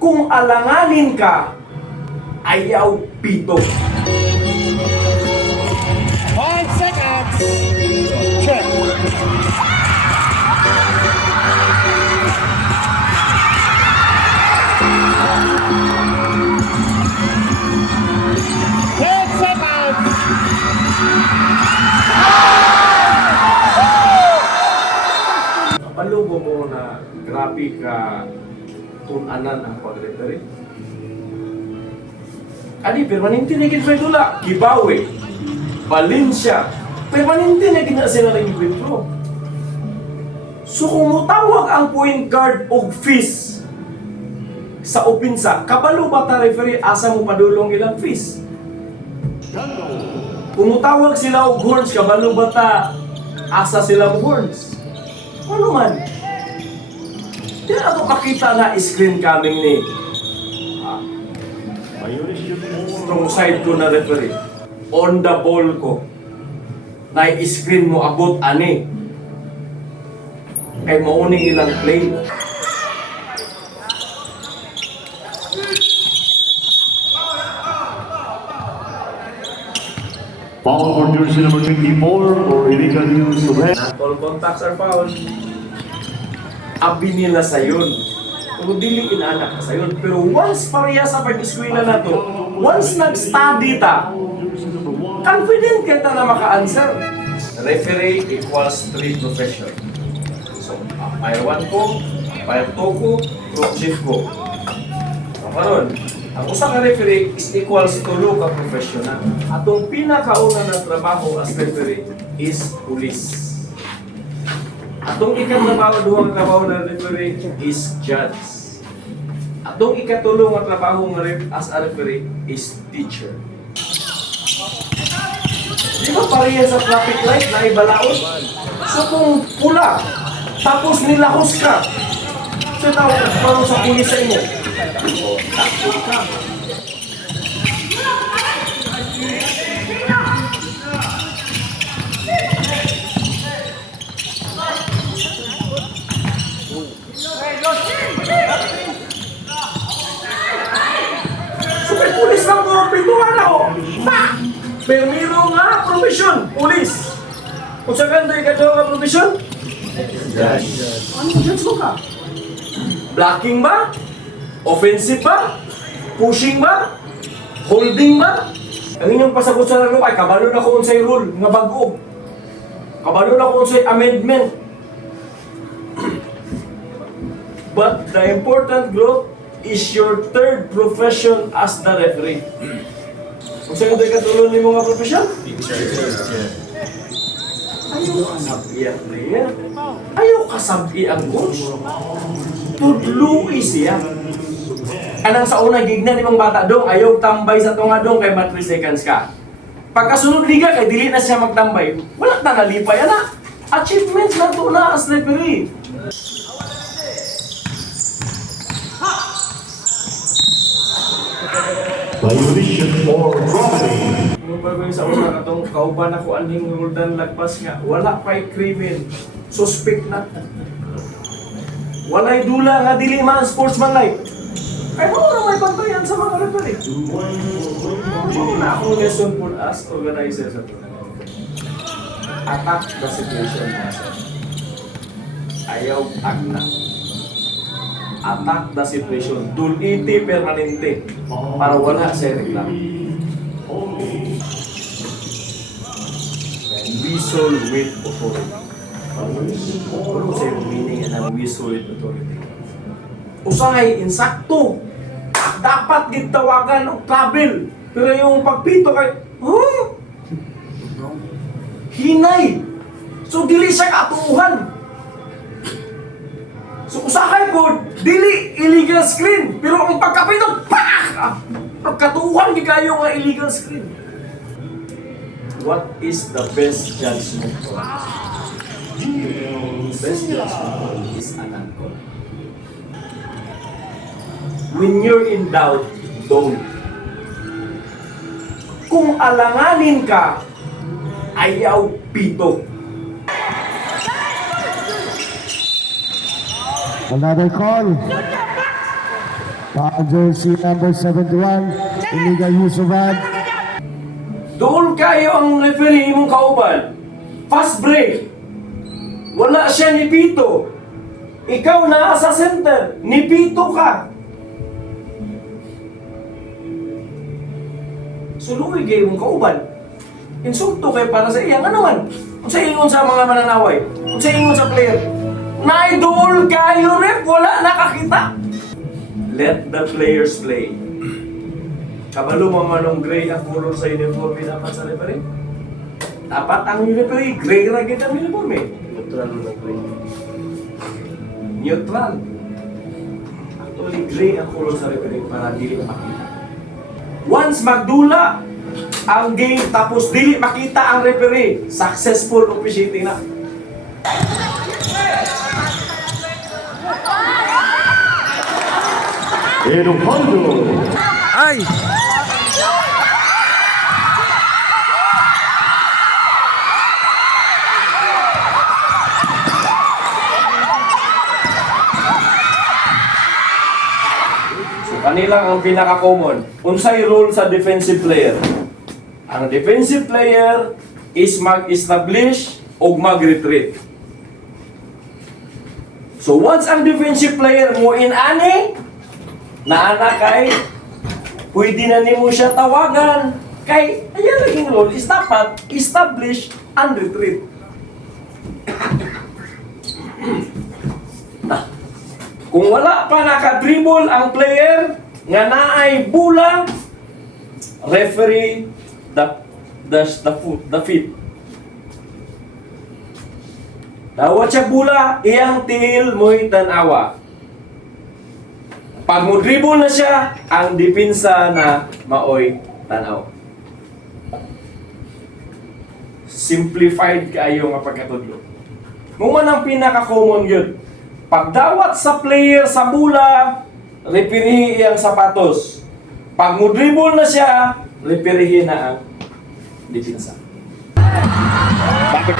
Kung alanganin ka, ayaw pito. 5 seconds. Check. Palubo mo na grabe ka tunanan ang pag-referee. Adi, permanente na gid dula. Kibawe, Valencia, permanente na gid na sila rin withdraw. So kung mutawag ang point guard og fees sa opinsa, kabalo ba ta referee asa mo padulong ilang fees? Kung mutawag sila og horns, kabalo ba ta asa sila og horns? Ano man? Di na ako makita na screen coming ni strong side ko na referee. On the ball ko. Na-screen mo abot ani. Kay mauning ilang play. Foul for jersey number 24 for illegal use of head. All contacts are foul. Abi nila sa yun. Kung dili inaanak ka sa yun. Pero once pareha sa pag-eskwela na to, once nag-study ta, confident ka na maka-answer. Referee equals 3 profession. So, umpire 1 ko, umpire 2 ko, group chief ko. So, karon, ang usa ka referee is equals to ka professional. Atong pinakauna na trabaho as referee is police. Atong ikatrabaho duhang trabaho na referee is judge. Atong ikatulong nga trabaho nga as a referee is teacher. Di ba pareha sa traffic light na ibalaos? So kung pula, tapos nilahos ka, so tawag parang sa pulis sa inyo. O, takot ka. So may pulis lang ko, pintuan ako. Pa! Pero mayroong nga profesyon, pulis. Kung sa ganda ikadyo nga profesyon? Judge. Ano judge mo ka? Blocking ba? Offensive ba? Pushing ba? Holding ba? Ang inyong pasagot sa lalo ay kabalo na ko unsay rule nga bag-o. Kabalo na ko unsay amendment. But the important growth is your third profession as the referee. Kung saan ito ikatulong ni mga profesyon? Ayaw kasabi ang player. Ayaw kasabi ang coach. Tudluwi siya. Anang sa unang gigna ni mga bata dong, ayaw tambay sa tunga dong kay 3 seconds ka. Pagkasunod liga kay dili na siya magtambay, wala na nalipay ana. Achievements na to na as referee. Violation or robbery. Yung pagawin sa una katong kauban ako aning Roldan lagpas nga, wala pa'y krimen. Suspect na. Walay dula nga dili man sportsmanlike. Ay mo na may bantayan sa mga referee. Mo na akong lesson for us organizers sa tournament. Attack the situation natin. Ayaw agna. Attack the situation. Duliti permanente. Para wala sa reklamo. Whistle with authority. Ano sa meaning ng whistle with authority? Usahay, insakto. Dapat gitawagan o travel. Pero yung pagpito kay, huh? Hinay. So, dili siya katuuhan. So, usahay po, dili illegal screen. Pero ang pagkapito, pak! Pagkatuuhan, di kayo nga illegal screen. What is the best judgment call? Best judgment call is an uncall. When you're in doubt, don't. Kung alanganin ka, ayaw pito. Another call. Jersey number 71, illegal use of hand. Doon kayo ang referee mong kauban. Fast break. Wala siya ni Pito. Ikaw na sa center. Ni Pito ka. Suluwi kayo mong kauban. Insulto kayo para sa iyang. Ano man? Kung sa ingon sa mga mananaway. Kung sa ingon sa player. Naidol kayo, ref. Wala nakakita. Let the players play. Kabalo mamanong gray ang color sa uniform dapat sa referee. Dapat ang referee gray ra gyud ang uniform eh. Neutral na gray. Neutral. Actually gray ang color sa referee para dili makita. Once magdula ang game tapos dili makita ang referee, successful officiating na. Eduardo. Ay! Kanilang ang pinaka-common. Unsay role sa defensive player? Ang defensive player is mag-establish o mag-retreat. So once ang defensive player mo in-ani, naana kay, pwede na nimo siya tawagan. Kay, ayan naging role is dapat establish and retreat. Kung wala pa nakadribble ang player nga naay bula, referee the feet. Dawat siya bula, iyang tiil mo'y tanawa. Pag mo dribble na siya, ang depensa na maoy tanaw. Simplified kayo nga pagkatudlo. Muna ang pinaka-common yun. Pagdawat sa player sa bula, repirihi ang sapatos. Pag mo dribble na siya, repirihi na ang depensa. Back